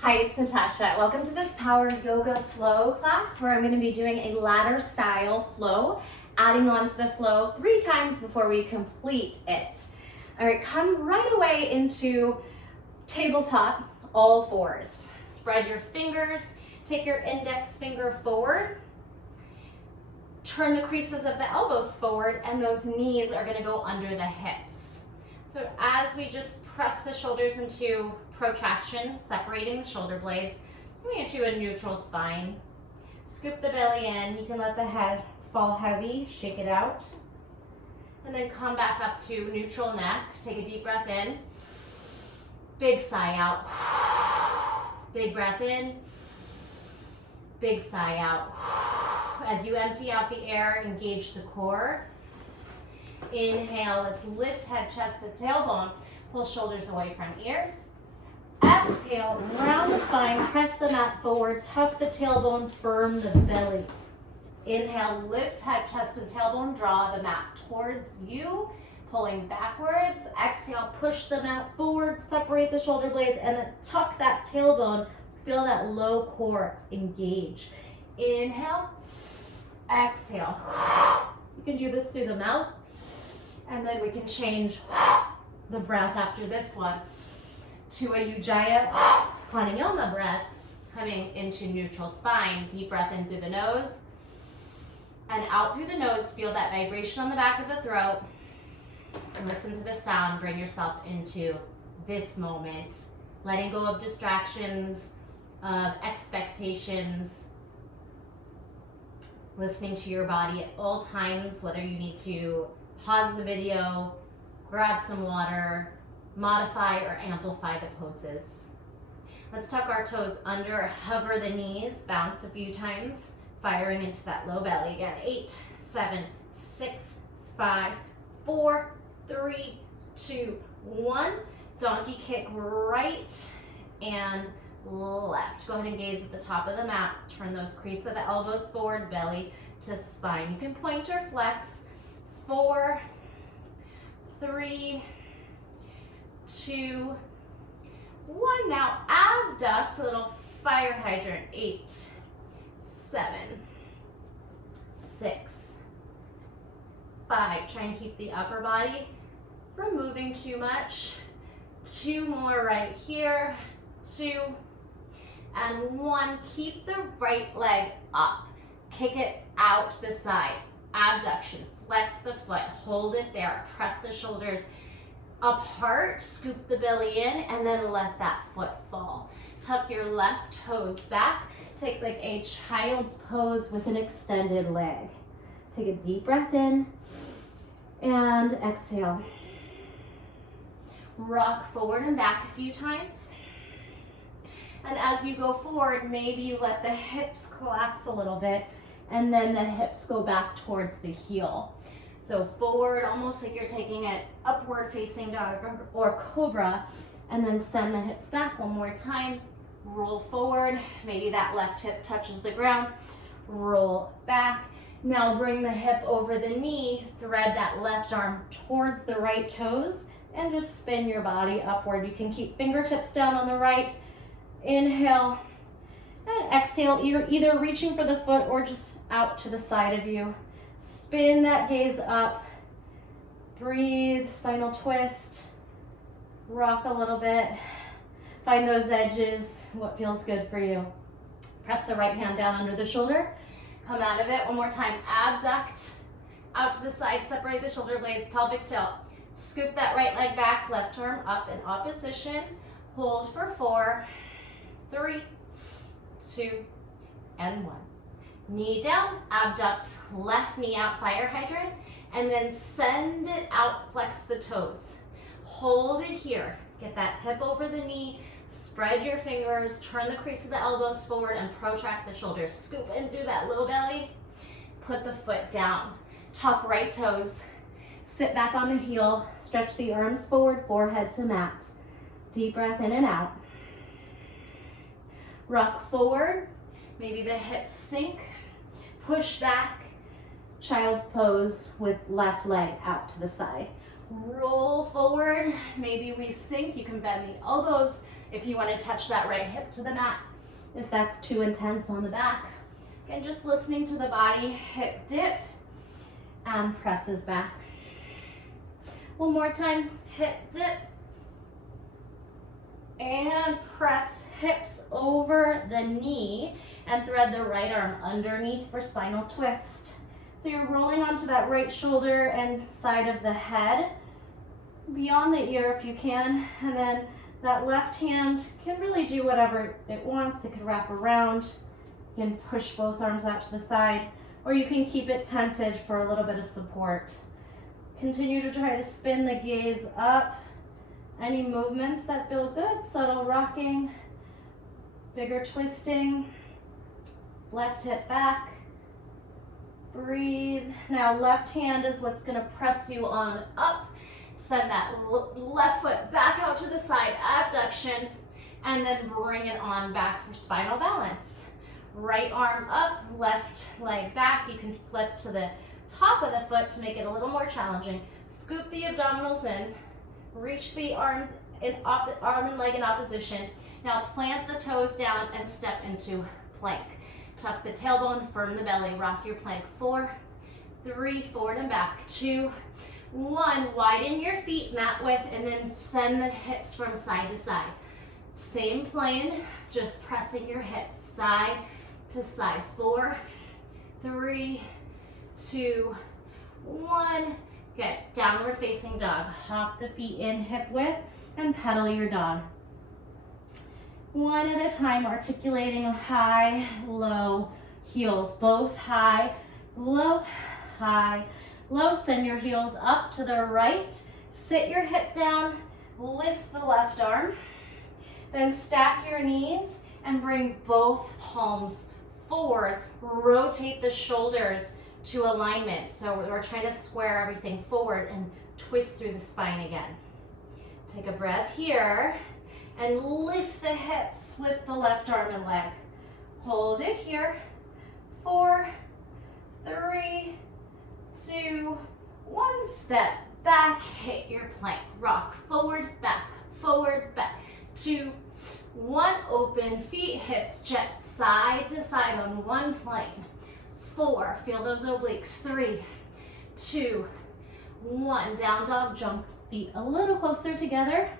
Hi, it's Natasha. Welcome to this Power Yoga Flow class where I'm going to be doing a ladder style flow, adding on to the flow 3 times before we complete it. All right, come right away into tabletop, all fours. Spread your fingers, take your index finger forward, turn the creases of the elbows forward, and those knees are going to go under the hips. So as we just press the shoulders into protraction, separating the shoulder blades, coming into a neutral spine. Scoop the belly in. You can let the head fall heavy, shake it out. And then come back up to neutral neck. Take a deep breath in. Big sigh out. Big breath in. Big sigh out. As you empty out the air, engage the core. Inhale, let's lift head, chest to tailbone. Pull shoulders away from ears. Exhale, round the spine, press the mat forward, tuck the tailbone, firm the belly. Inhale, lift head, chest to tailbone, draw the mat towards you, pulling backwards. Exhale, push the mat forward, separate the shoulder blades, and then tuck that tailbone. Feel that low core engage. Inhale, exhale. You can do this through the mouth, and then we can change the breath after this one to a Ujjayi Pranayama breath, coming into neutral spine. Deep breath in through the nose and out through the nose. Feel that vibration on the back of the throat and listen to the sound. Bring yourself into this moment, letting go of distractions, of expectations, listening to your body at all times, whether you need to pause the video, grab some water, modify or amplify the poses. Let's tuck our toes under, hover the knees, bounce a few times, firing into that low belly. Again, 8, 7, 6, 5, 4, 3, 2, 1. Donkey kick right and left. Go ahead and gaze at the top of the mat. Turn those creases of the elbows forward, belly to spine. You can point or flex. 4, 3, 2, 1. Now abduct, a little fire hydrant. 8, 7, 6, 5. Try and keep the upper body from moving too much. 2 more right here. 2 and 1. Keep the right leg up. Kick it out to the side. Abduction. Flex the foot. Hold it there. Press the shoulders apart, scoop the belly in, and then let that foot fall. Tuck your left toes back. Take like a child's pose with an extended leg. Take a deep breath in and exhale. Rock forward and back a few times. And as you go forward, maybe you let the hips collapse a little bit, and then the hips go back towards the heel. So forward, almost like you're taking it upward facing dog or cobra, and then send the hips back one more time. Roll forward, maybe that left hip touches the ground. Roll back. Now bring the hip over the knee, thread that left arm towards the right toes, and just spin your body upward. You can keep fingertips down on the right. Inhale and exhale. You're either reaching for the foot or just out to the side of you. Spin that gaze up. Breathe, spinal twist. Rock a little bit. Find those edges, what feels good for you. Press the right hand down under the shoulder. Come out of it. One more time. Abduct. Out to the side. Separate the shoulder blades. Pelvic tilt. Scoop that right leg back. Left arm up in opposition. Hold for 4, 3, 2, and 1. Knee down, abduct, left knee out, fire hydrant, and then send it out, flex the toes. Hold it here. Get that hip over the knee, spread your fingers, turn the crease of the elbows forward, and protract the shoulders. Scoop in through that low belly, put the foot down. Tuck right toes, sit back on the heel, stretch the arms forward, forehead to mat. Deep breath in and out. Rock forward, maybe the hips sink. Push back, child's pose with left leg out to the side. Roll forward, maybe we sink. You can bend the elbows, if you want to touch that right hip to the mat, if that's too intense on the back. And just listening to the body, hip dip and presses back. One more time, hip dip and press hips over the knee and thread the right arm underneath for spinal twist. So you're rolling onto that right shoulder and side of the head, beyond the ear if you can, and then that left hand can really do whatever it wants. It could wrap around. You can push both arms out to the side, or you can keep it tented for a little bit of support. Continue to try to spin the gaze up. Any movements that feel good, subtle rocking, bigger twisting, left hip back, breathe. Now left hand is what's gonna press you on up. Send that left foot back out to the side, abduction, and then bring it on back for spinal balance. Right arm up, left leg back. You can flip to the top of the foot to make it a little more challenging. Scoop the abdominals in, reach the arms in arm and leg in opposition. Now plant the toes down and step into plank. Tuck the tailbone, firm the belly, rock your plank. 4, 3, forward and back. 2, 1, widen your feet mat width and then send the hips from side to side. Same plane, just pressing your hips side to side. 4, 3, 2, 1. Good, downward facing dog. Hop the feet in hip width and pedal your dog. One at a time, articulating high, low, heels, both high, low, high, low. Send your heels up to the right. Sit your hip down, lift the left arm. Then stack your knees and bring both palms forward. Rotate the shoulders to alignment. So we're trying to square everything forward and twist through the spine again. Take a breath here and lift the hips, lift the left arm and leg. Hold it here. 4, 3, 2, 1. Step back, hit your plank. Rock forward, back, 2, 1. Open feet, hips jet side to side on one plane. 4, feel those obliques. 3, 2, 1. Down dog, jump feet a little closer together.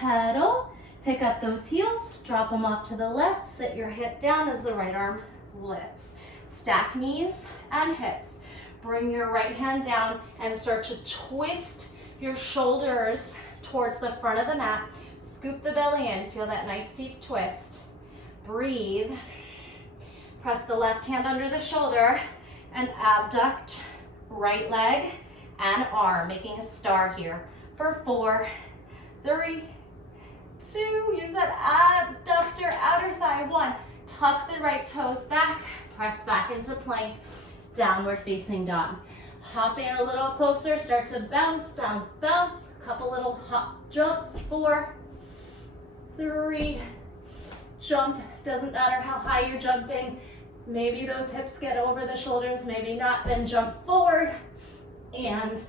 Pedal, pick up those heels, drop them off to the left, sit your hip down as the right arm lifts. Stack knees and hips. Bring your right hand down and start to twist your shoulders towards the front of the mat. Scoop the belly in, feel that nice deep twist. Breathe. Press the left hand under the shoulder and abduct right leg and arm, making a star here for 4, 3, 2, use that abductor outer thigh. 1, tuck the right toes back, press back into plank, downward facing dog. Hop in a little closer, start to bounce, bounce, bounce. Couple little hop jumps. 4, 3, jump. Doesn't matter how high you're jumping. Maybe those hips get over the shoulders, maybe not. Then jump forward and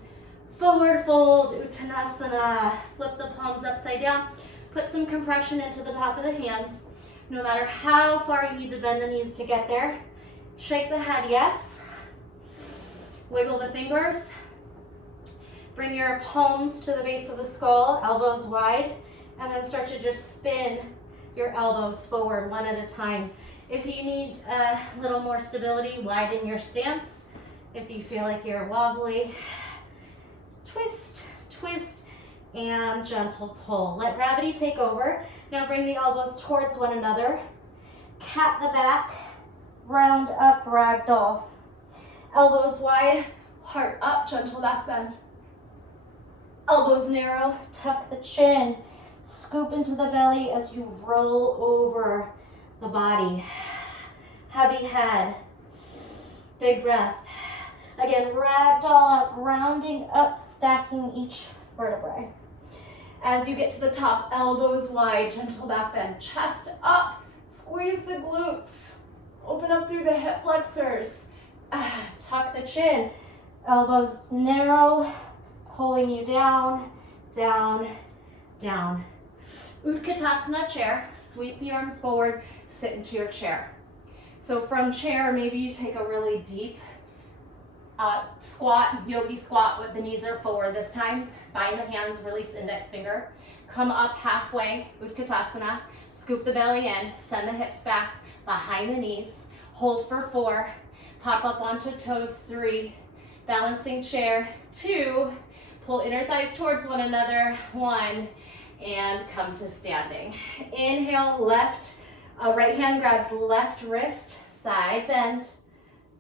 forward fold, Uttanasana. Flip the palms upside down. Put some compression into the top of the hands. No matter how far you need to bend the knees to get there. Shake the head, yes. Wiggle the fingers. Bring your palms to the base of the skull, elbows wide, and then start to just spin your elbows forward one at a time. If you need a little more stability, widen your stance. If you feel like you're wobbly, twist, twist, and gentle pull. Let gravity take over. Now bring the elbows towards one another. Cat the back, round up, ragdoll. Elbows wide, heart up, gentle back bend. Elbows narrow, tuck the chin. Scoop into the belly as you roll over the body. Heavy head. Big breath. Again, ragdoll up, rounding up, stacking each vertebrae. As you get to the top, elbows wide, gentle back bend. Chest up, squeeze the glutes. Open up through the hip flexors. Tuck the chin. Elbows narrow, pulling you down, down, down. Utkatasana chair, sweep the arms forward, sit into your chair. So from chair, maybe you take a really deep squat, yogi squat with the knees are forward this time. Bind the hands, release index finger. Come up halfway, Utkatasana. Scoop the belly in, send the hips back behind the knees. Hold for 4, pop up onto toes, 3, balancing chair, 2, pull inner thighs towards one another, 1, and come to standing. Inhale, right hand grabs left wrist, side bend.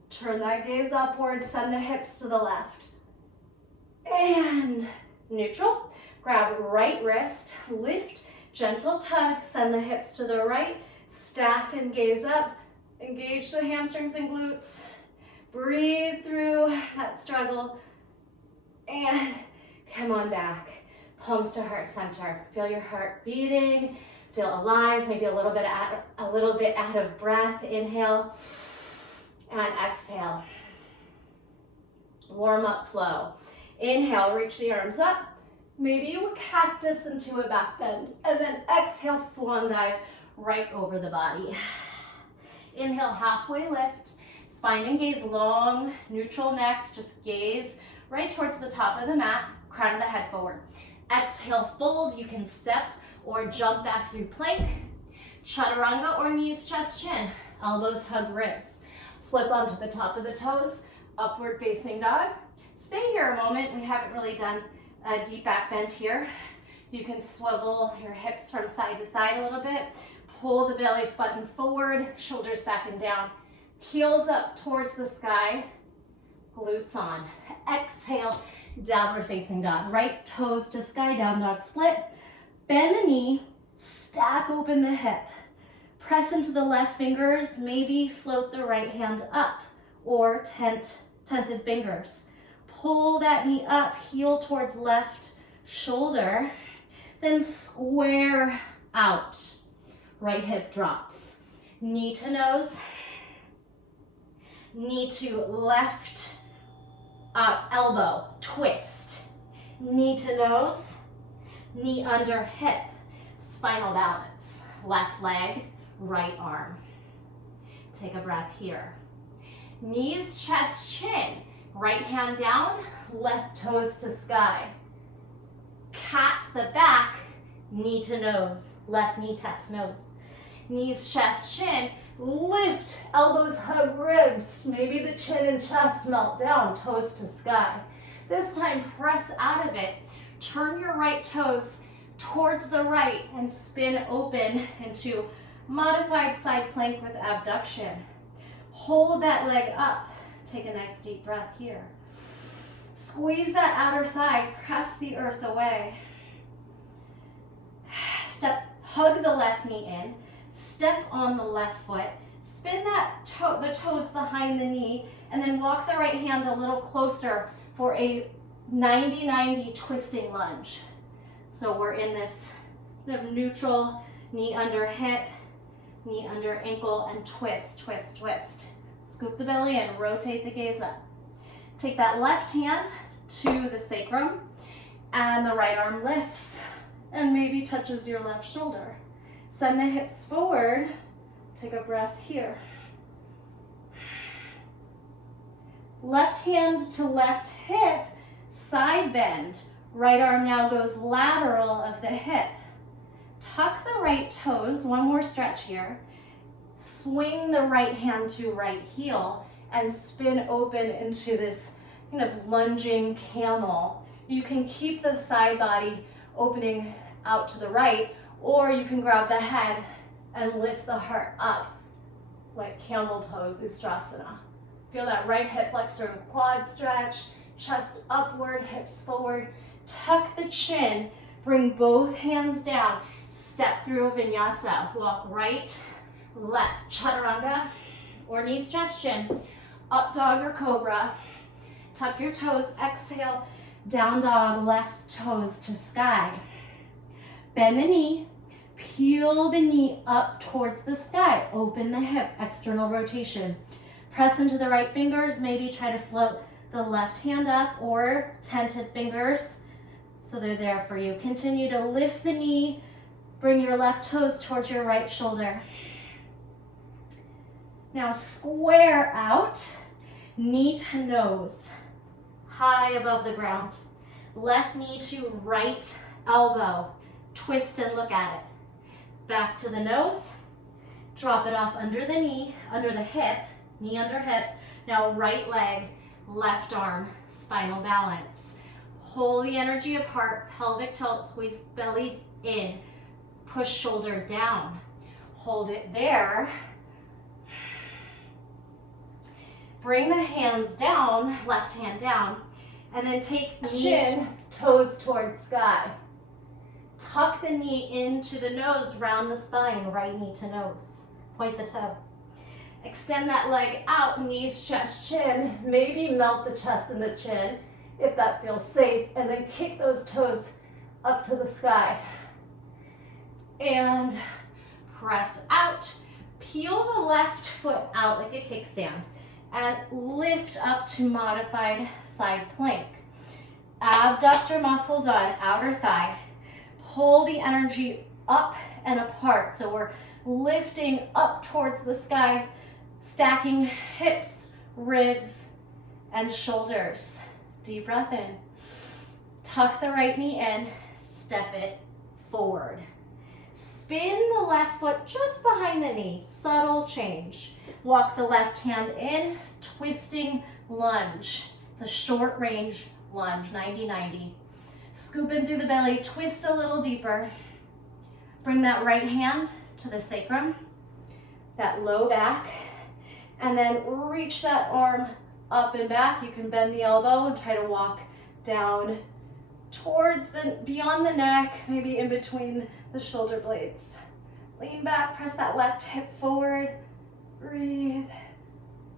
Turn that gaze upward, send the hips to the left. And neutral. Grab right wrist, lift, gentle tug, send the hips to the right, stack and gaze up. Engage the hamstrings and glutes. Breathe through that struggle. And come on back. Palms to heart center. Feel your heart beating. Feel alive, maybe a little bit out of breath. Inhale and exhale. Warm up flow. Inhale, reach the arms up. Maybe you would cactus into a back bend. And then exhale, swan dive right over the body. Inhale, halfway lift. Spine and gaze long, neutral neck. Just gaze right towards the top of the mat. Crown of the head forward. Exhale, fold. You can step or jump back through plank. Chaturanga or knees, chest, chin. Elbows hug ribs. Flip onto the top of the toes. Upward facing dog. Stay here a moment. We haven't really done a deep back bend here. You can swivel your hips from side to side a little bit. Pull the belly button forward, shoulders back and down. Heels up towards the sky, glutes on. Exhale, downward facing dog. Right toes to sky, down dog split. Bend the knee, stack open the hip. Press into the left fingers, maybe float the right hand up or tented fingers. Pull that knee up, heel towards left shoulder, then square out. Right hip drops. Knee to nose, knee to left elbow, twist. Knee to nose, knee under hip, spinal balance. Left leg, right arm. Take a breath here. Knees, chest, chin. Right hand down, left toes to sky. Cat the back, knee to nose. Left knee taps nose. Knees, chest, chin. Lift, elbows hug ribs. Maybe the chin and chest melt down, toes to sky. This time, press out of it. Turn your right toes towards the right and spin open into modified side plank with abduction. Hold that leg up. Take a nice deep breath here. Squeeze that outer thigh, press the earth away. Hug the left knee in, step on the left foot, spin the toes behind the knee, and then walk the right hand a little closer for a 90-90 twisting lunge. So we're in this kind of neutral knee under hip, knee under ankle, and twist, twist, twist. Scoop the belly in, rotate the gaze up. Take that left hand to the sacrum, and the right arm lifts and maybe touches your left shoulder. Send the hips forward. Take a breath here. Left hand to left hip, side bend. Right arm now goes lateral of the hip. Tuck the right toes, one more stretch here. Swing the right hand to right heel and spin open into this kind of lunging camel. You can keep the side body opening out to the right, or you can grab the head and lift the heart up like camel pose, Ustrasana. Feel that right hip flexor and quad stretch, chest upward, hips forward. Tuck the chin, bring both hands down. Step through a vinyasa. Walk right, left, chaturanga, or knees, chest, chin. Up dog or cobra. Tuck your toes, exhale, down dog, left toes to sky. Bend the knee, peel the knee up towards the sky. Open the hip, external rotation. Press into the right fingers, maybe try to float the left hand up or tented fingers so they're there for you. Continue to lift the knee, Bring your left toes towards your right shoulder. Now square out, knee to nose, high above the ground. Left knee to right elbow, twist and look at it. Back to the nose, drop it off under the knee, under the hip, knee under hip. Now right leg, left arm, spinal balance. Hold the energy apart, pelvic tilt, squeeze belly in. Push shoulder down. Hold it there. Bring the hands down, left hand down, and then take chin, toes towards sky. Tuck the knee into the nose, round the spine, right knee to nose. Point the toe. Extend that leg out, knees, chest, chin. Maybe melt the chest and the chin if that feels safe, and then kick those toes up to the sky. And press out. Peel the left foot out like a kickstand and lift up to modified side plank. Abductor muscles on outer thigh. Pull the energy up and apart. So we're lifting up towards the sky, stacking hips, ribs, and shoulders. Deep breath in. Tuck the right knee in, step it forward. Spin the left foot just behind the knee, subtle change. Walk the left hand in, twisting lunge. It's a short range lunge, 90-90. Scoop in through the belly, twist a little deeper. Bring that right hand to the sacrum, that low back, and then reach that arm up and back. You can bend the elbow and try to walk down towards beyond the neck, maybe in between the shoulder blades. Lean back, press that left hip forward, breathe.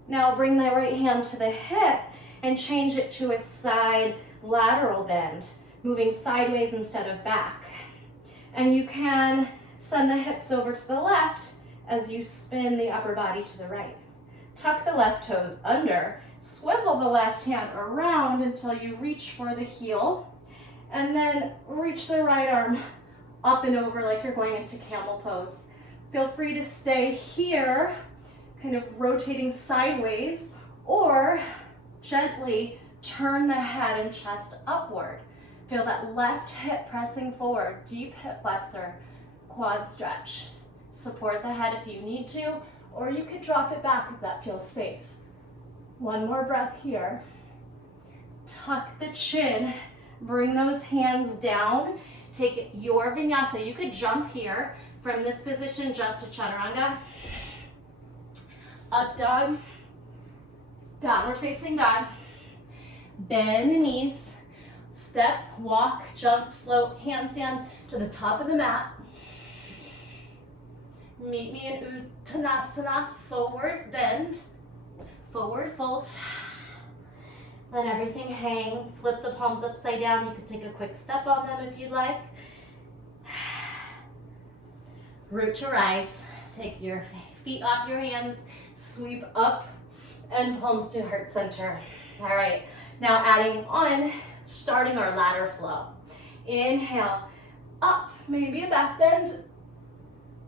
Now bring the right hand to the hip and change it to a side lateral bend, moving sideways instead of back. And you can send the hips over to the left as you spin the upper body to the right. Tuck the left toes under, swivel the left hand around until you reach for the heel, and then reach the right arm up and over like you're going into camel pose. Feel free to stay here, kind of rotating sideways, or gently turn the head and chest upward. Feel that left hip pressing forward, deep hip flexor, quad stretch. Support the head if you need to, or you could drop it back if that feels safe. One more breath here. Tuck the chin, bring those hands down. Take your vinyasa. You could jump here. From this position, jump to chaturanga. Up dog, downward facing dog. Bend the knees. Step, walk, jump, float, hands down to the top of the mat. Meet me in Uttanasana, forward bend, forward fold. Let everything hang. Flip the palms upside down. You can take a quick step on them if you like. Root to rise. Take your feet off your hands. Sweep up and palms to heart center. All right. Now adding on, starting our ladder flow. Inhale, up, maybe a back bend.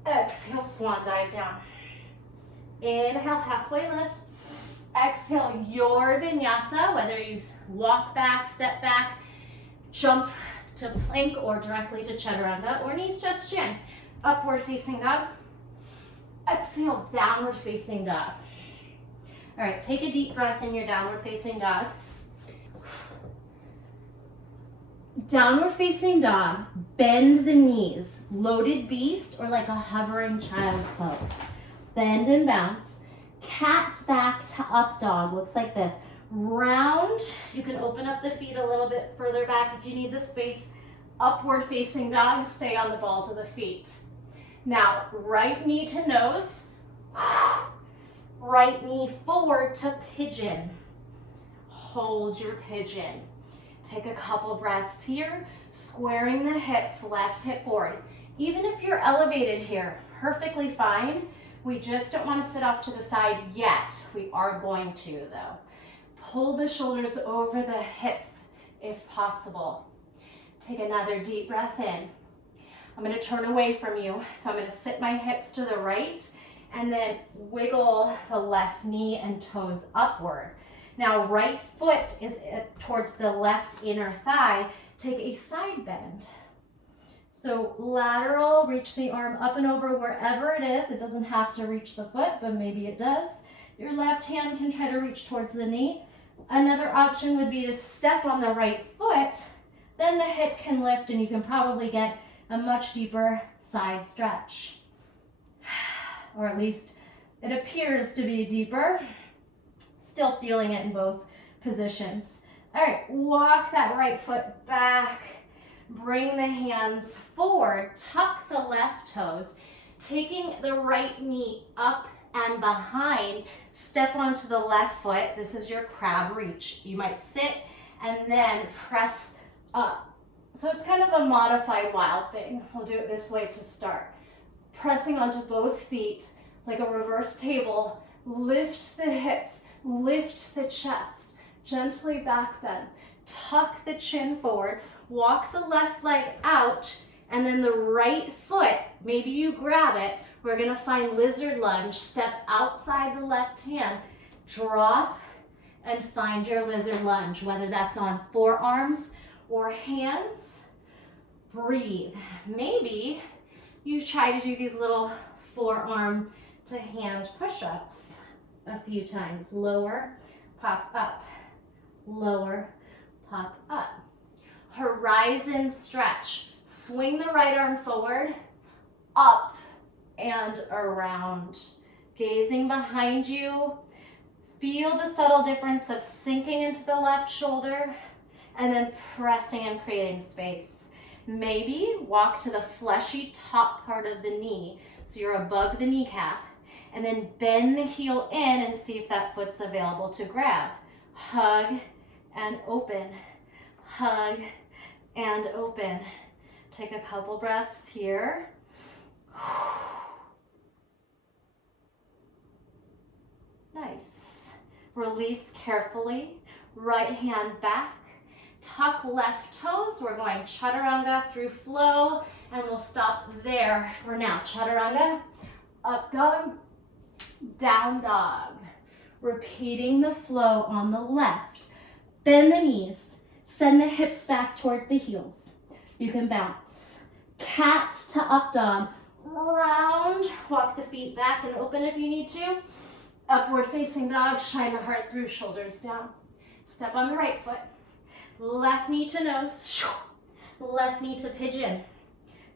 Exhale, swan dive down. Inhale, halfway lift. Exhale, your vinyasa, whether you walk back, step back, jump to plank, or directly to chaturanga, or knees, chest, chin. Upward facing dog. Exhale, downward facing dog. All right, take a deep breath in your downward facing dog. Downward facing dog, bend the knees, loaded beast, or like a hovering child's pose. Bend and bounce. Cat back to up dog, looks like this. Round, you can open up the feet a little bit further back if you need the space. Upward facing dog, stay on the balls of the feet. Now, right knee to nose, right knee forward to pigeon. Hold your pigeon. Take a couple breaths here, squaring the hips, left hip forward. Even if you're elevated here, perfectly fine. We just don't want to sit off to the side yet. We are going to though. Pull the shoulders over the hips if possible. Take another deep breath in. I'm going to turn away from you. So I'm going to sit my hips to the right and then wiggle the left knee and toes upward. Now, right foot is towards the left inner thigh. Take a side bend. So lateral, reach the arm up and over wherever it is. It doesn't have to reach the foot, but maybe it does. Your left hand can try to reach towards the knee. Another option would be to step on the right foot. Then the hip can lift and you can probably get a much deeper side stretch. Or at least it appears to be deeper. Still feeling it in both positions. All right, walk that right foot back. Bring the hands forward, tuck the left toes, taking the right knee up and behind, step onto the left foot. This is your crab reach. You might sit and then press up. So it's kind of a modified wild thing. We'll do it this way to start. Pressing onto both feet like a reverse table. Lift the hips, lift the chest, gently back bend. Tuck the chin forward. Walk the left leg out, and then the right foot, maybe you grab it. We're gonna find lizard lunge. Step outside the left hand, drop, and find your lizard lunge, whether that's on forearms or hands. Breathe. Maybe you try to do these little forearm to hand push-ups a few times. Lower, pop up, lower, pop up. Horizon stretch. Swing the right arm forward, up and around. Gazing behind you. Feel the subtle difference of sinking into the left shoulder and then pressing and creating space. Maybe walk to the fleshy top part of the knee so you're above the kneecap, and then bend the heel in and see if that foot's available to grab. Hug and open. Hug and open. Take a couple breaths here. Nice. Release carefully. Right hand back. Tuck left toes. We're going chaturanga through flow, and we'll stop there for now. Chaturanga, up dog, down dog. Repeating the flow on the left. Bend the knees. Send the hips back towards the heels. You can bounce. Cat to up dog. Round. Walk the feet back and open if you need to. Upward facing dog. Shine the heart through, shoulders down. Step on the right foot. Left knee to nose. Left knee to pigeon.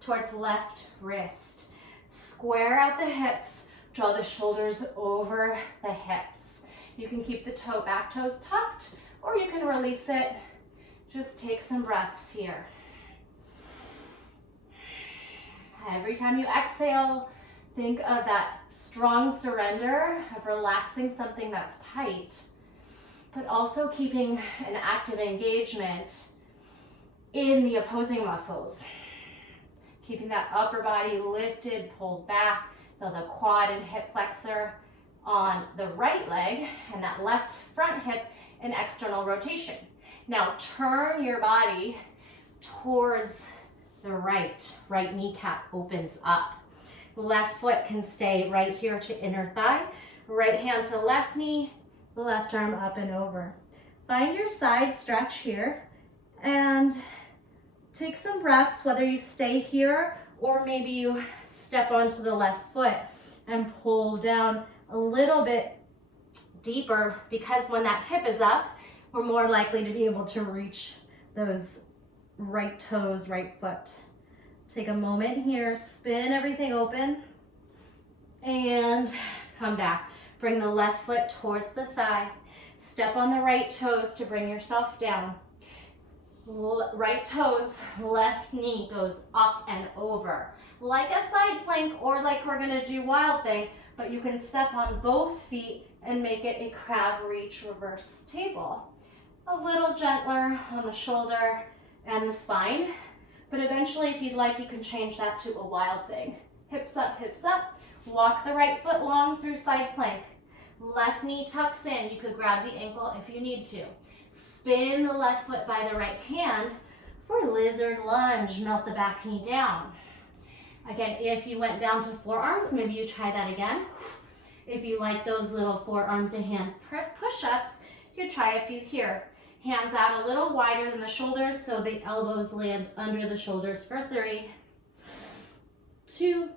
Towards left wrist. Square out the hips. Draw the shoulders over the hips. You can keep the back toes tucked, or you can release it. Just take some breaths here. Every time you exhale, think of that strong surrender of relaxing something that's tight, but also keeping an active engagement in the opposing muscles. Keeping that upper body lifted, pulled back. Feel the quad and hip flexor on the right leg, and that left front hip in external rotation. Now turn your body towards the right. Right kneecap opens up. Left foot can stay right here to inner thigh. Right hand to left knee, left arm up and over. Find your side stretch here and take some breaths, whether you stay here or maybe you step onto the left foot and pull down a little bit deeper, because when that hip is up, we're more likely to be able to reach those right toes, right foot. Take a moment here, spin everything open, and come back. Bring the left foot towards the thigh. Step on the right toes to bring yourself down. Right toes, left knee goes up and over. Like a side plank or like we're gonna do wild thing, but you can step on both feet and make it a crab reach reverse table. A little gentler on the shoulder and the spine, but eventually if you'd like, you can change that to a wild thing. Hips up, walk the right foot long through side plank. Left knee tucks in, you could grab the ankle if you need to. Spin the left foot by the right hand for lizard lunge, melt the back knee down. Again, if you went down to forearms, maybe you try that again. If you like those little forearm to hand push-ups, you try a few here. Hands out a little wider than the shoulders so the elbows land under the shoulders for 3, 2,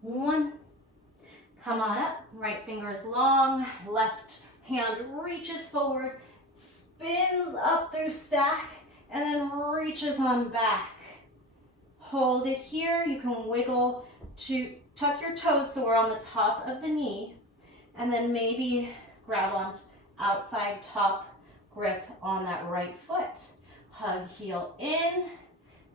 1. Come on up, right finger is long, left hand reaches forward, spins up through stack, and then reaches on back. Hold it here. You can wiggle to tuck your toes so we're on the top of the knee, and then maybe grab on outside top grip on that right foot. Hug heel in,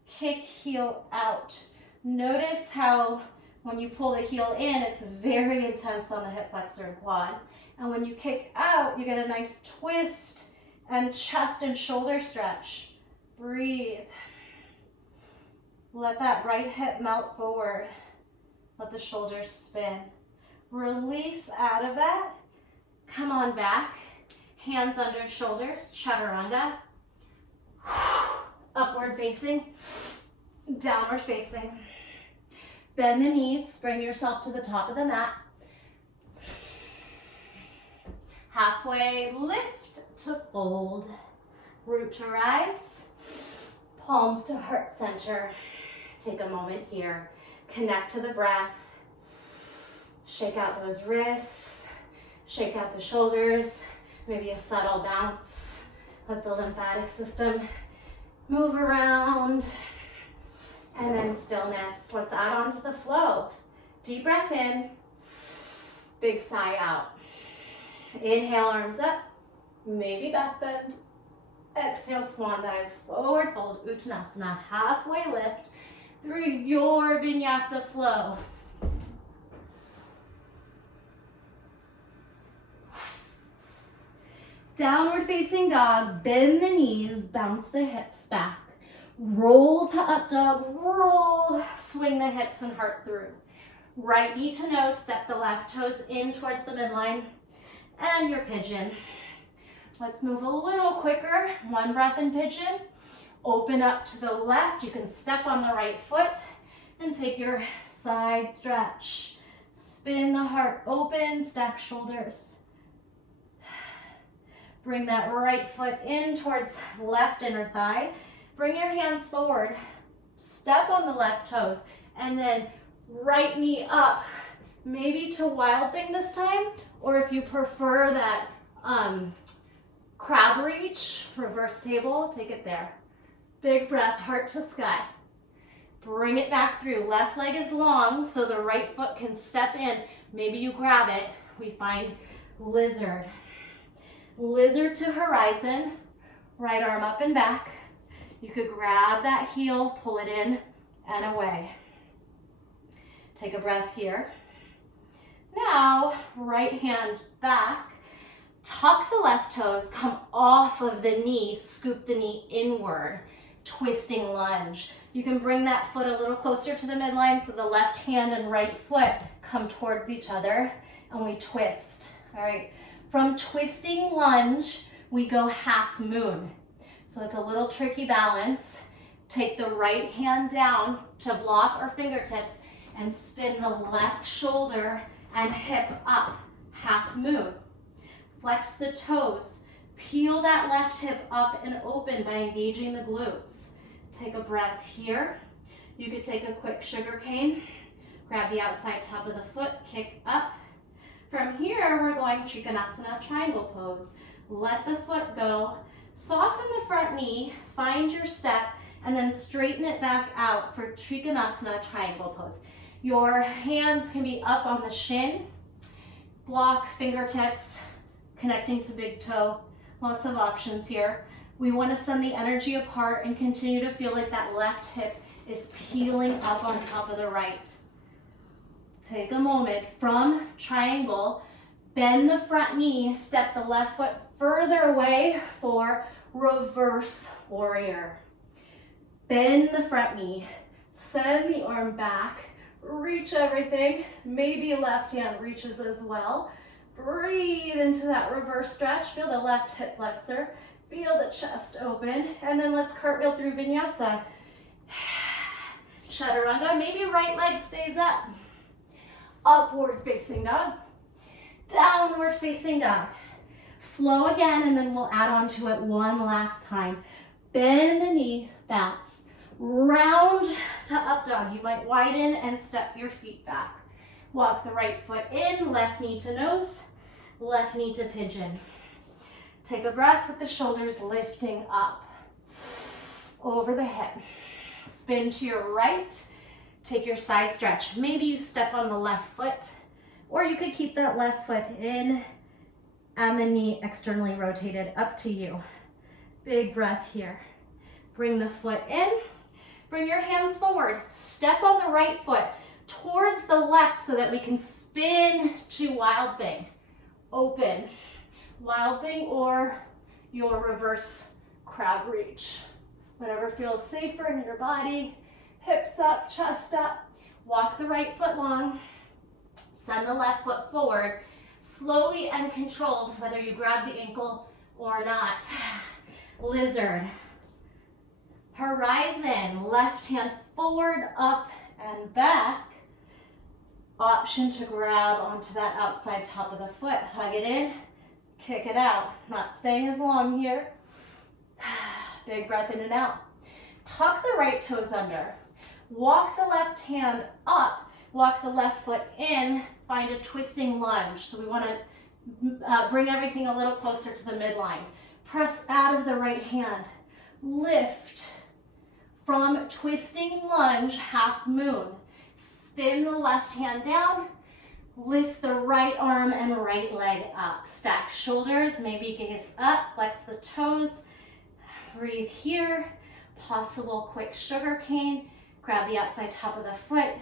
kick heel out. Notice how when you pull the heel in, it's very intense on the hip flexor and quad. And when you kick out, you get a nice twist and chest and shoulder stretch. Breathe. Let that right hip melt forward. Let the shoulders spin. Release out of that. Come on back. Hands under shoulders, chaturanga. Upward facing, downward facing. Bend the knees, bring yourself to the top of the mat. Halfway lift to fold. Root to rise. Palms to heart center. Take a moment here. Connect to the breath. Shake out those wrists. Shake out the shoulders. Maybe a subtle bounce. Let the lymphatic system move around. And then stillness. Let's add on to the flow. Deep breath in. Big sigh out. Inhale, arms up. Maybe back bend. Exhale, swan dive. Forward fold, Uttanasana. Halfway lift through your vinyasa flow. Downward facing dog, bend the knees, bounce the hips back. Roll to up dog, roll, swing the hips and heart through. Right knee to nose, step the left toes in towards the midline, and your pigeon. Let's move a little quicker. One breath in pigeon. Open up to the left. You can step on the right foot and take your side stretch. Spin the heart open, stack shoulders. Bring that right foot in towards left inner thigh. Bring your hands forward. Step on the left toes and then right knee up, maybe to wild thing this time, or if you prefer that crab reach, reverse table, take it there. Big breath, heart to sky. Bring it back through. Left leg is long, so the right foot can step in. Maybe you grab it. We find lizard. Lizard to horizon. Right arm up and back. You could grab that heel, pull it in and away. Take a breath here. Now, right hand back. Tuck the left toes, come off of the knee, scoop the knee inward. Twisting lunge. You can bring that foot a little closer to the midline so the left hand and right foot come towards each other and we twist. All right. From twisting lunge, we go half moon. So it's a little tricky balance. Take the right hand down to block our fingertips and spin the left shoulder and hip up, half moon. Flex the toes. Peel that left hip up and open by engaging the glutes. Take a breath here. You could take a quick sugar cane. Grab the outside top of the foot, kick up. From here, we're going Chikunasana triangle pose. Let the foot go. Soften the front knee, find your step, and then straighten it back out for Chikunasana triangle pose. Your hands can be up on the shin. Block fingertips, connecting to big toe. Lots of options here. We want to send the energy apart and continue to feel like that left hip is peeling up on top of the right. Take a moment. From triangle, bend the front knee, step the left foot further away for reverse warrior. Bend the front knee, send the arm back, reach everything. Maybe left hand reaches as well. Breathe into that reverse stretch. Feel the left hip flexor. Feel the chest open. And then let's cartwheel through vinyasa. Chaturanga, maybe right leg stays up. Upward facing dog. Downward facing dog. Flow again, and then we'll add on to it one last time. Bend the knee, bounce. Round to up dog. You might widen and step your feet back. Walk the right foot in, left knee to nose, left knee to pigeon. Take a breath with the shoulders lifting up over the head. Spin to your right. Take your side stretch. Maybe you step on the left foot, or you could keep that left foot in and the knee externally rotated, up to you. Big breath here. Bring the foot in. Bring your hands forward. Step on the right foot towards the left so that we can spin to wild thing. Open. Wild thing or your reverse crab reach. Whatever feels safer in your body. Hips up, chest up. Walk the right foot long. Send the left foot forward. Slowly and controlled, whether you grab the ankle or not. Lizard. Horizon. Left hand forward, up and back. Option to grab onto that outside top of the foot. Hug it in, kick it out. Not staying as long here. Big breath in and out. Tuck the right toes under. Walk the left hand up. Walk the left foot in. Find a twisting lunge. So we want to bring everything a little closer to the midline. Press out of the right hand. Lift from twisting lunge, half moon. Spin the left hand down. Lift the right arm and right leg up. Stack shoulders, maybe gaze up, flex the toes. Breathe here. Possible quick sugar cane. Grab the outside top of the foot.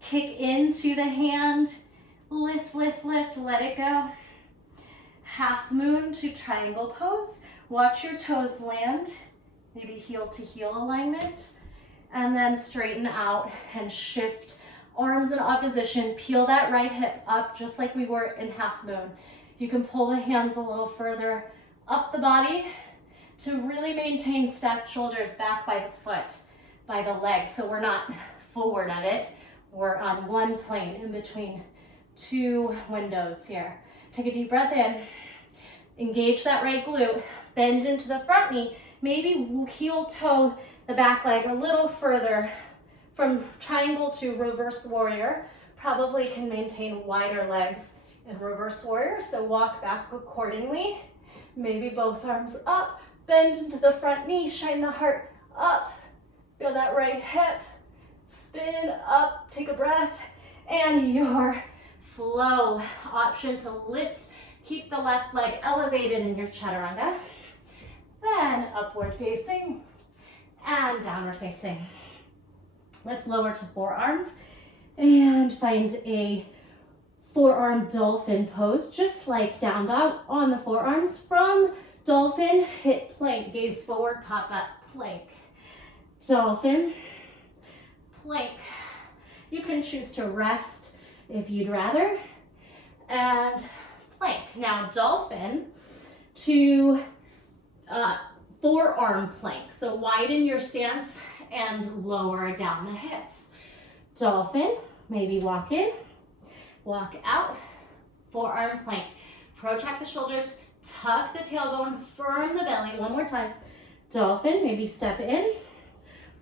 Kick into the hand. Lift, lift, lift, let it go. Half moon to triangle pose. Watch your toes land. Maybe heel to heel alignment. And then straighten out and shift arms in opposition. Peel that right hip up just like we were in half moon. You can pull the hands a little further up the body to really maintain stacked shoulders back by the foot, by the leg. So we're not forward of it. We're on one plane in between two windows here. Take a deep breath in. Engage that right glute. Bend into the front knee. Maybe heel toe the back leg a little further from triangle to reverse warrior. Probably can maintain wider legs in reverse warrior, so walk back accordingly. Maybe both arms up, bend into the front knee, shine the heart up. Feel that right hip, spin up, take a breath, and your flow. Option to lift, keep the left leg elevated in your chaturanga. Then upward facing and downward facing. Let's lower to forearms and find a forearm dolphin pose, just like down dog on the forearms. From dolphin, hit plank, gaze forward, pop up, plank. Dolphin, plank. You can choose to rest if you'd rather, and plank. Now dolphin to forearm plank. So widen your stance and lower down the hips. Dolphin, maybe walk in, walk out, forearm plank. Protract the shoulders, tuck the tailbone, firm the belly. One more time. Dolphin, maybe step in,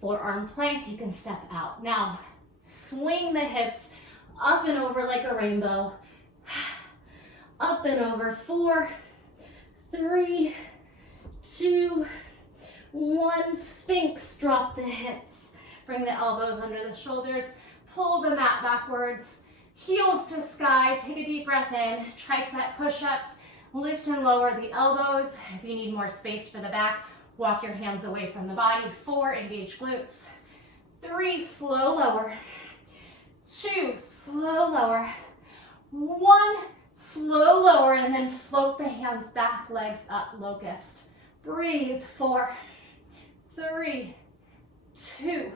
forearm plank, you can step out. Now, swing the hips up and over like a rainbow. Up and over, 4, 3, 2, 1, Sphinx, drop the hips. Bring the elbows under the shoulders, pull the mat backwards, heels to sky, take a deep breath in, tricep push-ups, lift and lower the elbows. If you need more space for the back, walk your hands away from the body. 4, engage glutes. 3, slow lower. 2, slow lower. 1, slow lower, and then float the hands back, legs up, locust. Breathe, 4, 3, 2,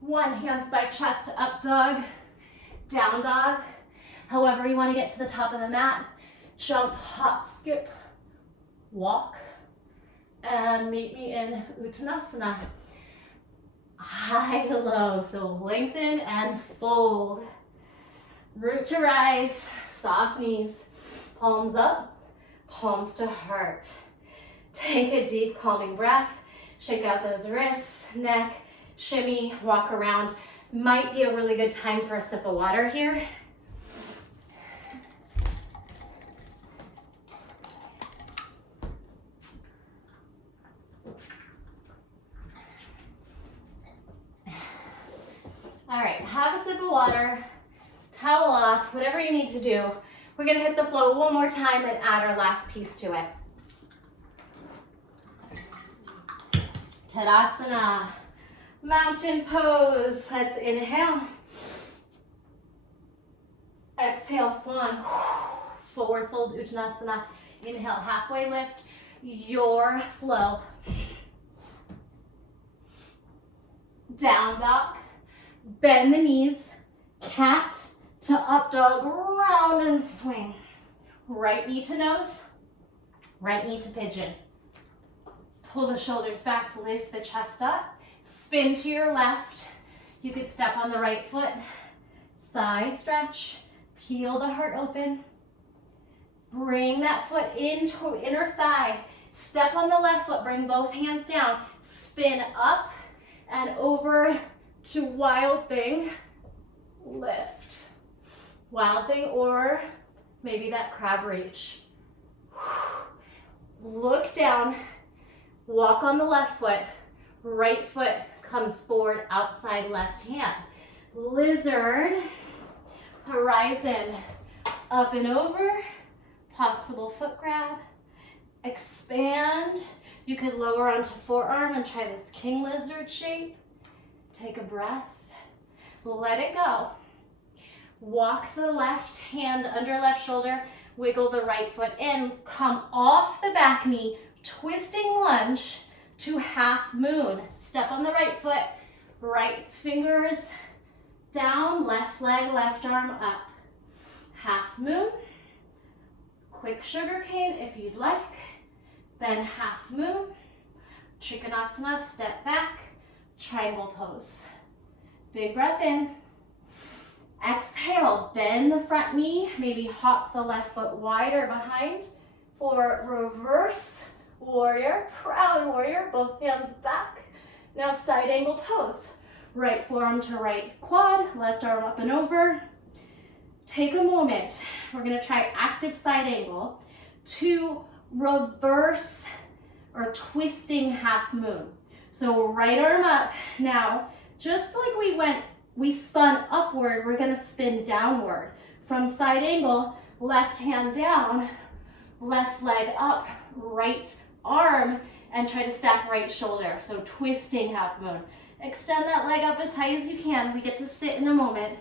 1. Hands by chest, up dog, down dog. However you want to get to the top of the mat. Jump, hop, skip, walk, and meet me in Uttanasana. high to low. So lengthen and fold. Root to rise, soft knees, palms up, palms to heart. Take a deep calming breath. Shake out those wrists, neck, shimmy, walk around. Might be a really good time for a sip of water here. All right, have a sip of water, towel off, whatever you need to do. We're gonna hit the flow one more time and add our last piece to it. Tadasana, mountain pose. Let's inhale. Exhale, swan. Forward fold, Uttanasana. Inhale, halfway lift, your flow. Down dog. Bend the knees, cat to up dog, round and swing. Right knee to nose, right knee to pigeon. Pull the shoulders back, lift the chest up, spin to your left. You could step on the right foot, side stretch, peel the heart open. Bring that foot into inner thigh. Step on the left foot, bring both hands down, spin up and over to wild thing, lift. Wild thing, or maybe that crab reach. Look down, walk on the left foot, right foot comes forward, outside left hand. Lizard, horizon, up and over, possible foot grab, expand. You could lower onto forearm and try this king lizard shape. Take a breath, let it go. Walk the left hand under left shoulder, wiggle the right foot in, come off the back knee, twisting lunge to half moon. Step on the right foot, right fingers down, left leg, left arm up. Half moon, quick sugar cane if you'd like, then half moon, Chikunasana, step back, triangle pose. Big breath in. Exhale, bend the front knee, maybe hop the left foot wider behind for reverse warrior, proud warrior, both hands back. Now side angle pose. Right forearm to right quad, left arm up and over. Take a moment. We're gonna try active side angle to reverse or twisting half moon. So right arm up. Now, just like we spun upward, we're gonna spin downward. From side angle, left hand down, left leg up, right arm, and try to stack right shoulder. So twisting half moon. Extend that leg up as high as you can. We get to sit in a moment.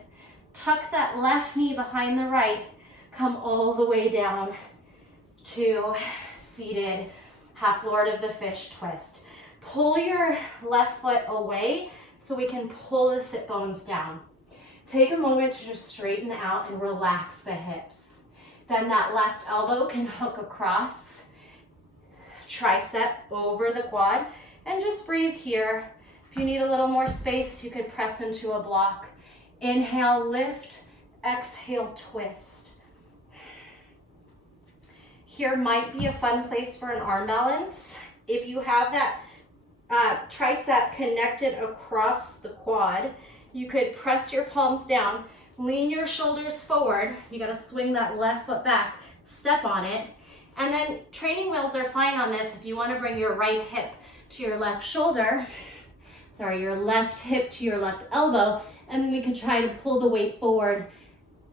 Tuck that left knee behind the right. Come all the way down to seated half Lord of the Fish twist. Pull your left foot away so we can pull the sit bones down. Take a moment to just straighten out and relax the hips. Then that left elbow can hook across, tricep over the quad, and just breathe here. If you need a little more space, you could press into a block. Inhale, lift, exhale, twist. Here might be a fun place for an arm balance. If you have that tricep connected across the quad, you could press your palms down, lean your shoulders forward. You gotta swing that left foot back, step on it. And then training wheels are fine on this if you wanna bring your right hip to your left shoulder, your left hip to your left elbow, and then we can try to pull the weight forward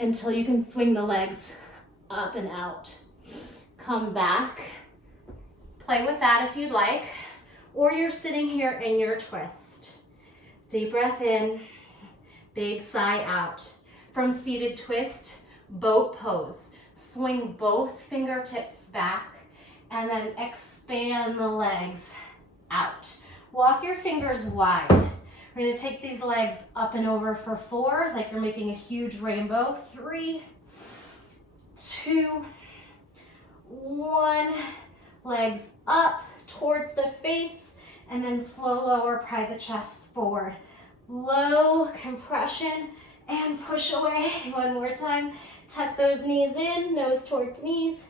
until you can swing the legs up and out. Come back, play with that if you'd like, or you're sitting here in your twist. Deep breath in, big sigh out. From seated twist, boat pose. Swing both fingertips back and then expand the legs out. Walk your fingers wide. We're gonna take these legs up and over for 4, like you're making a huge rainbow. 3, 2, 1. Legs up towards the face and then slow lower, pry the chest forward. Low compression and push away. One more time. Tuck those knees in, nose towards knees,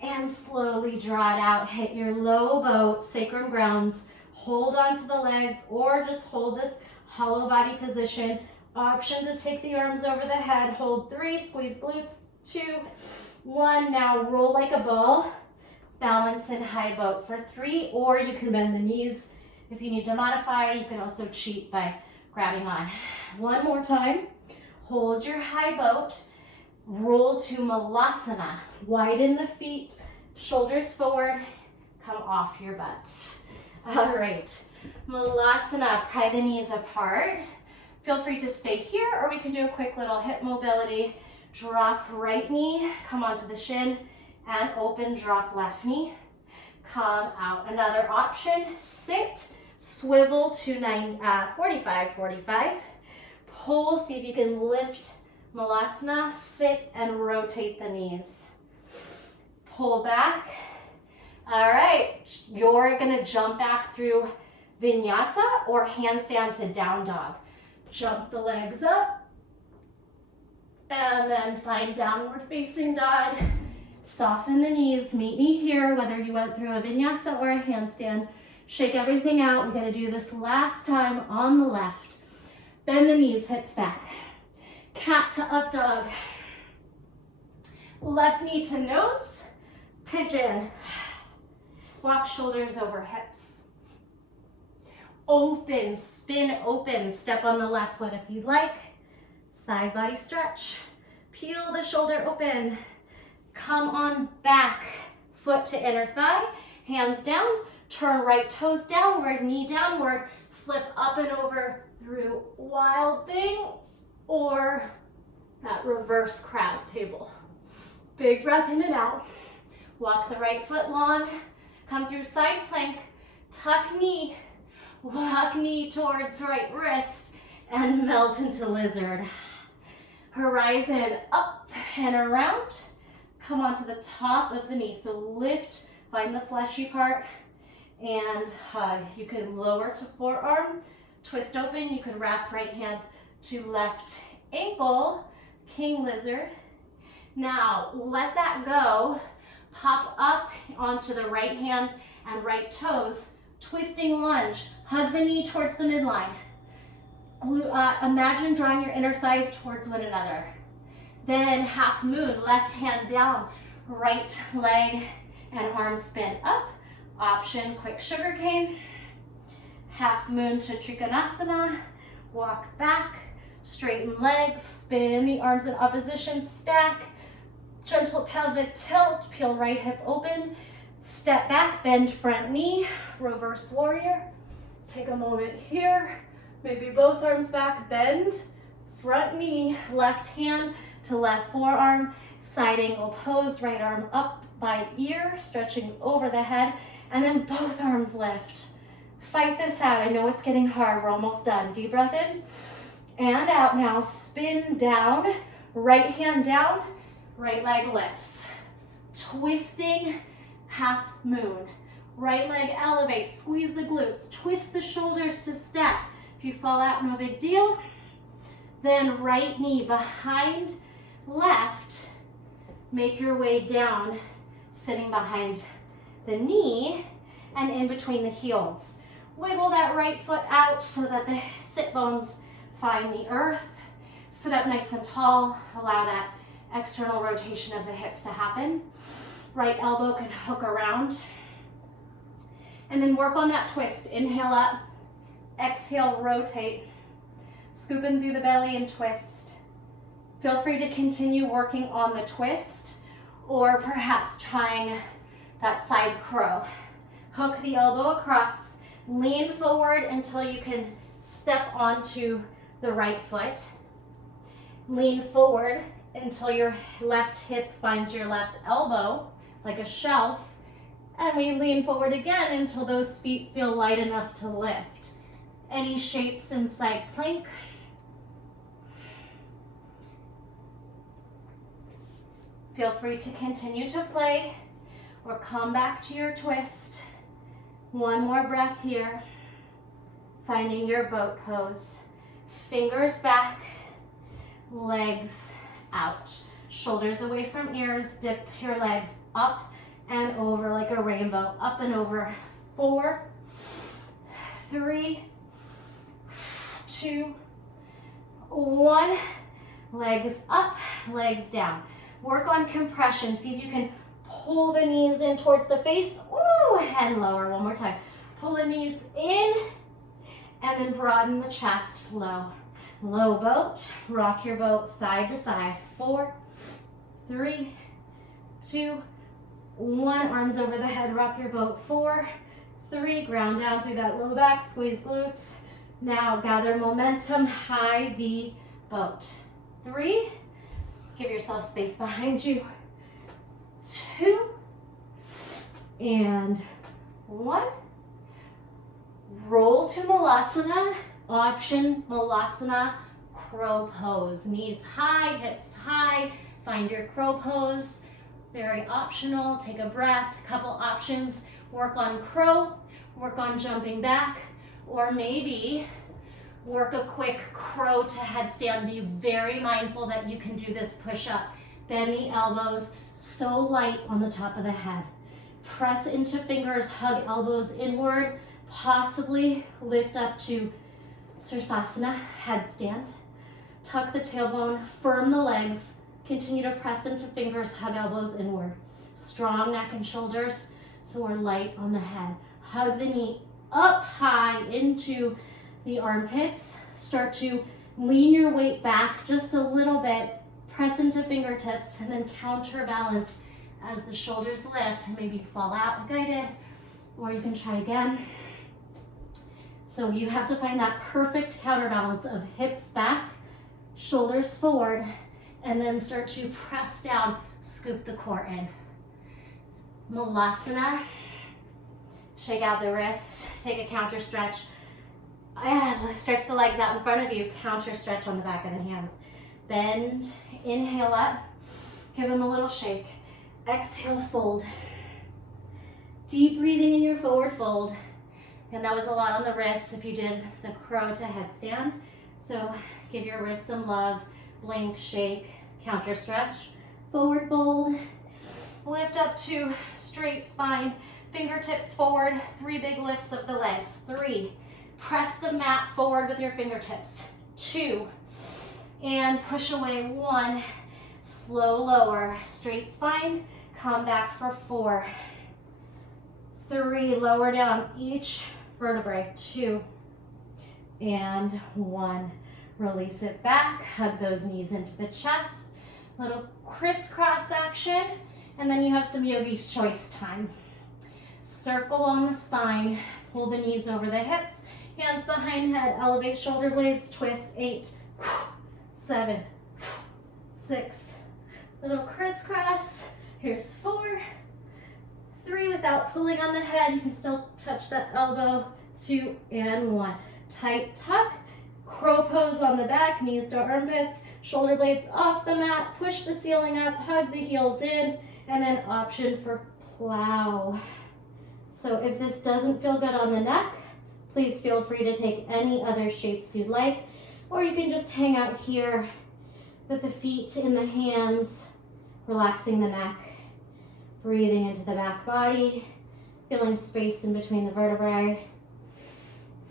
and slowly draw it out. Hit your low boat, sacrum grounds. Hold onto the legs or just hold this hollow body position. Option to take the arms over the head. Hold 3, squeeze glutes, 2, 1. Now roll like a ball. Balance in high boat for 3, or you can bend the knees. If you need to modify, you can also cheat by grabbing on. One more time. Hold your high boat. Roll to Malasana. Widen the feet, shoulders forward, come off your butt. All right, Malasana, pry the knees apart. Feel free to stay here, or we can do a quick little hip mobility. Drop right knee, come onto the shin, and open, drop left knee. Come out. Another option, sit, swivel to 45. Pull, see if you can lift Malasana, sit and rotate the knees. Pull back. All right, you're gonna jump back through vinyasa or handstand to down dog. Jump the legs up and then find downward facing dog. Soften the knees, meet me here, whether you went through a vinyasa or a handstand. Shake everything out. We're gonna do this last time on the left. Bend the knees, hips back. Cat to up dog. Left knee to nose, pigeon. Walk shoulders over hips. Open, spin open. Step on the left foot if you'd like. Side body stretch. Peel the shoulder open. Come on back. Foot to inner thigh. Hands down. Turn right toes downward, knee downward. Flip up and over through wild thing or that reverse crab table. Big breath in and out. Walk the right foot long. Come through side plank. Tuck knee. Walk knee towards right wrist and melt into lizard. Horizon up and around. Come onto the top of the knee. So lift, find the fleshy part and hug. You can lower to forearm, twist open. You could wrap right hand to left ankle, king lizard. Now let that go. Pop up onto the right hand and right toes. Twisting lunge. Hug the knee towards the midline. Imagine drawing your inner thighs towards one another. Then half moon, left hand down, right leg and arm spin up. Option, quick sugar cane. Half moon to Chikunasana. Walk back, straighten legs, spin the arms in opposition, stack. Gentle pelvic tilt, peel right hip open. Step back, bend front knee, reverse warrior. Take a moment here. Maybe both arms back, bend. Front knee, left hand to left forearm. Side angle pose, right arm up by ear, stretching over the head. And then both arms lift. Fight this out. I know it's getting hard. We're almost done. Deep breath in and out. Now spin down, right hand down, right leg lifts. Twisting half moon. Right leg elevate, squeeze the glutes, twist the shoulders to step. If you fall out, no big deal. Then right knee behind left. Make your way down, sitting behind the knee and in between the heels. Wiggle that right foot out so that the sit bones find the earth. Sit up nice and tall. Allow that external rotation of the hips to happen. Right elbow can hook around. And then work on that twist. Inhale up, exhale, rotate. Scoop in through the belly and twist. Feel free to continue working on the twist or perhaps trying that side crow. Hook the elbow across, lean forward until you can step onto the right foot. Lean forward until your left hip finds your left elbow, like a shelf. And we lean forward again until those feet feel light enough to lift. Any shapes in side plank. Feel free to continue to play or come back to your twist. One more breath here. finding your boat pose. Fingers back, legs out. Shoulders away from ears, dip your legs up and over like a rainbow. Up and over. 4, 3, 2, 1. Legs up, legs down. Work on compression. See if you can pull the knees in towards the face. Ooh, and lower. One more time. Pull the knees in and then broaden the chest. Low. Low boat. Rock your boat side to side. 4, 3, 2, 1. Arms over the head. Rock your boat. 4, 3. Ground down through that low back. Squeeze glutes. Now gather momentum. High V boat. 3. Give yourself space behind you. 2. And 1. Roll to Malasana. Option Malasana crow pose. Knees high, hips high. Find your crow pose. Very optional. Take a breath. Couple options. Work on crow. Work on jumping back. Or maybe work a quick crow to headstand. Be very mindful that you can do this push-up. Bend the elbows, so light on the top of the head. Press into fingers, hug elbows inward, possibly lift up to Sirsasana, headstand. Tuck the tailbone, firm the legs, continue to press into fingers, hug elbows inward. Strong neck and shoulders, so we're light on the head. Hug the knee up high into the armpits. Start to lean your weight back just a little bit. Press into fingertips and then counterbalance as the shoulders lift. Maybe fall out like I did, or you can try again. So you have to find that perfect counterbalance of hips back, shoulders forward, and then start to press down, scoop the core in. Malasana. Shake out the wrists, take a counter stretch. Stretch the legs out in front of you, counter stretch on the back of the hands. Bend, inhale up, give them a little shake. Exhale, fold. Deep breathing in your forward fold. And that was a lot on the wrists if you did the crow to headstand. So give your wrists some love. Blink, shake, counter stretch. Forward fold. Lift up to straight spine. Fingertips forward. 3 big lifts of the legs. 3. Press the mat forward with your fingertips. 2. And push away. 1. Slow lower. Straight spine. Come back for 4. 3. Lower down each vertebrae. 2. And 1. Release it back. Hug those knees into the chest. Little crisscross action. And then you have some yogi's choice time. Circle on the spine. Pull the knees over the hips. Hands behind head. Elevate shoulder blades. Twist. 8. 7. 6. Little crisscross. Here's 4. 3 without pulling on the head. You can still touch that elbow. 2 and 1. Tight tuck. Crow pose on the back. Knees to armpits. Shoulder blades off the mat. Push the ceiling up. Hug the heels in. And then option for plow. So if this doesn't feel good on the neck, please feel free to take any other shapes you'd like. Or you can just hang out here with the feet in the hands, relaxing the neck, breathing into the back body, feeling space in between the vertebrae.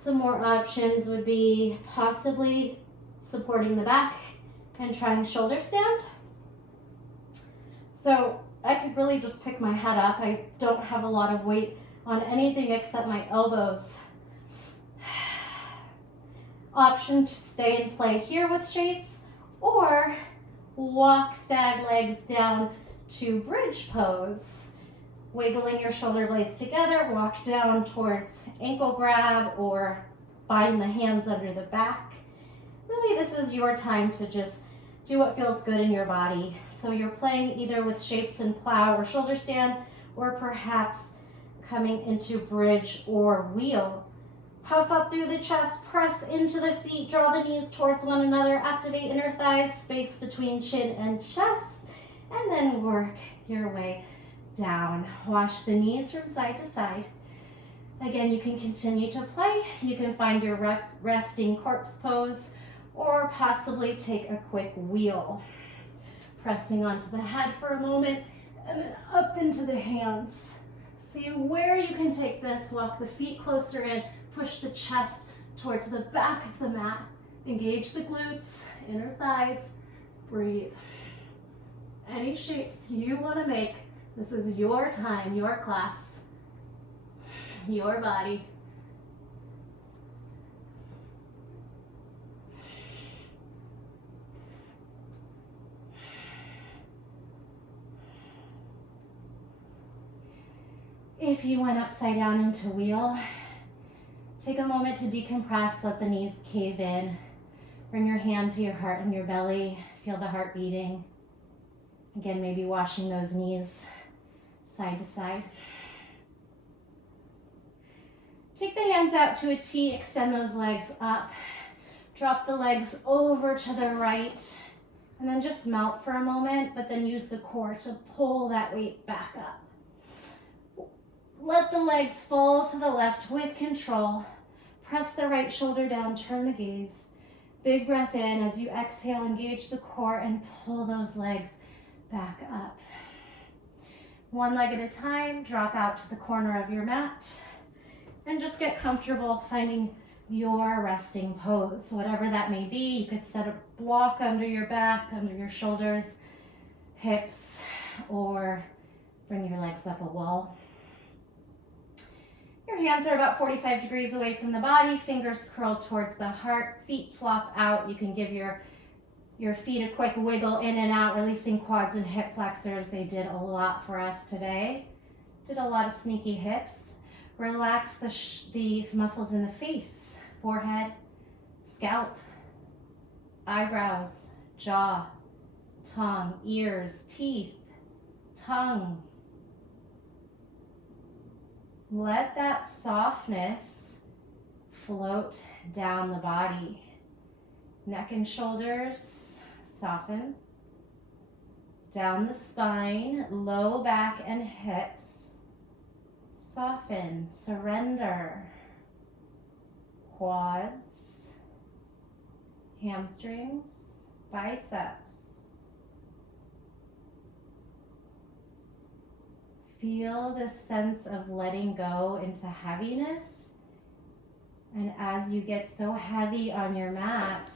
Some more options would be possibly supporting the back and trying shoulder stand. So I could really just pick my head up. I don't have a lot of weight on anything except my elbows. Option to stay and play here with shapes, or walk stag legs down to bridge pose. Wiggling your shoulder blades together, walk down towards ankle grab or bind the hands under the back. Really, this is your time to just do what feels good in your body. So you're playing either with shapes and plow or shoulder stand, or perhaps coming into bridge or wheel. Puff up through the chest, press into the feet, draw the knees towards one another, activate inner thighs, space between chin and chest, and then work your way down. Wash the knees from side to side. Again, you can continue to play. You can find your resting corpse pose or possibly take a quick wheel. Pressing onto the head for a moment and then up into the hands. See where you can take this. Walk the feet closer in. Push the chest towards the back of the mat. Engage the glutes, inner thighs. Breathe. Any shapes you want to make. This is your time, your class, your body. If you went upside down into wheel, take a moment to decompress, let the knees cave in. Bring your hand to your heart and your belly, feel the heart beating. Again, maybe washing those knees side to side. Take the hands out to a T, extend those legs up. Drop the legs over to the right, and then just melt for a moment, but then use the core to pull that weight back up. Let the legs fall to the left with control. Press the right shoulder down, turn the gaze. Big breath in. As you exhale, engage the core and pull those legs back up. One leg at a time, drop out to the corner of your mat and just get comfortable finding your resting pose. Whatever that may be, you could set a block under your back, under your shoulders, hips, or bring your legs up a wall. Your hands are about 45 degrees away from the body, fingers curl towards the heart, feet flop out. You can give your feet a quick wiggle in and out, releasing quads and hip flexors. They did a lot for us today. Did a lot of sneaky hips. Relax the muscles in the face, forehead, scalp, eyebrows, jaw, tongue, ears, teeth, tongue. Let that softness float down the body. Neck and shoulders soften. Down the spine, low back and hips. Soften, surrender. Quads, hamstrings, biceps. Feel this sense of letting go into heaviness. And as you get so heavy on your mat,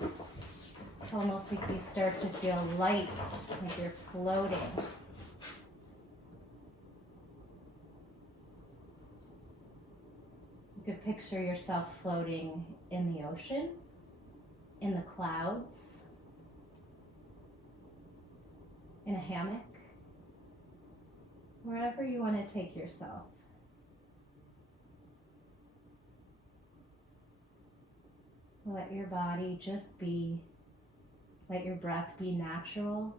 it's almost like you start to feel light, like you're floating. You could picture yourself floating in the ocean, in the clouds, in a hammock. Wherever you want to take yourself. Let your body just be, let your breath be natural.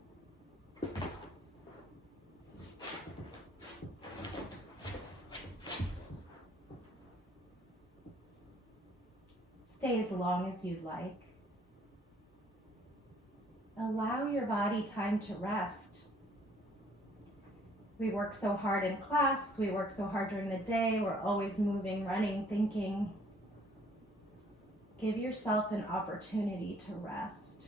Stay as long as you'd like. Allow your body time to rest. We work so hard in class, we work so hard during the day, we're always moving, running, thinking. Give yourself an opportunity to rest,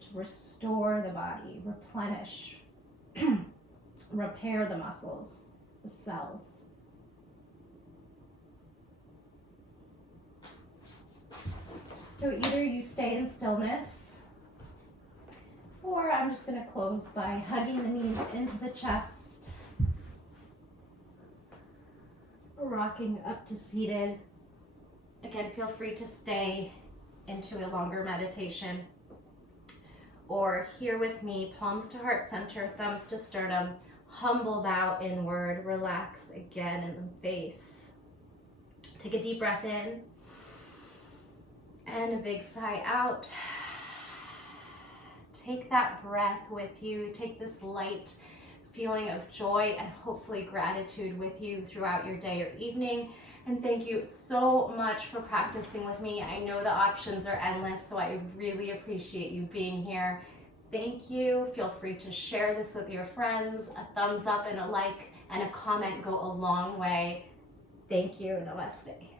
to restore the body, replenish, repair the muscles, the cells. So either you stay in stillness, or I'm just going to close by hugging the knees into the chest, rocking up to seated. Again, feel free to stay into a longer meditation. Or here with me, palms to heart center, thumbs to sternum, humble bow inward, relax again in the face. Take a deep breath in and a big sigh out. Take that breath with you. Take this light feeling of joy and hopefully gratitude with you throughout your day or evening. And thank you so much for practicing with me. I know the options are endless, so I really appreciate you being here. Thank you. Feel free to share this with your friends. A thumbs up and a like and a comment go a long way. Thank you. Namaste.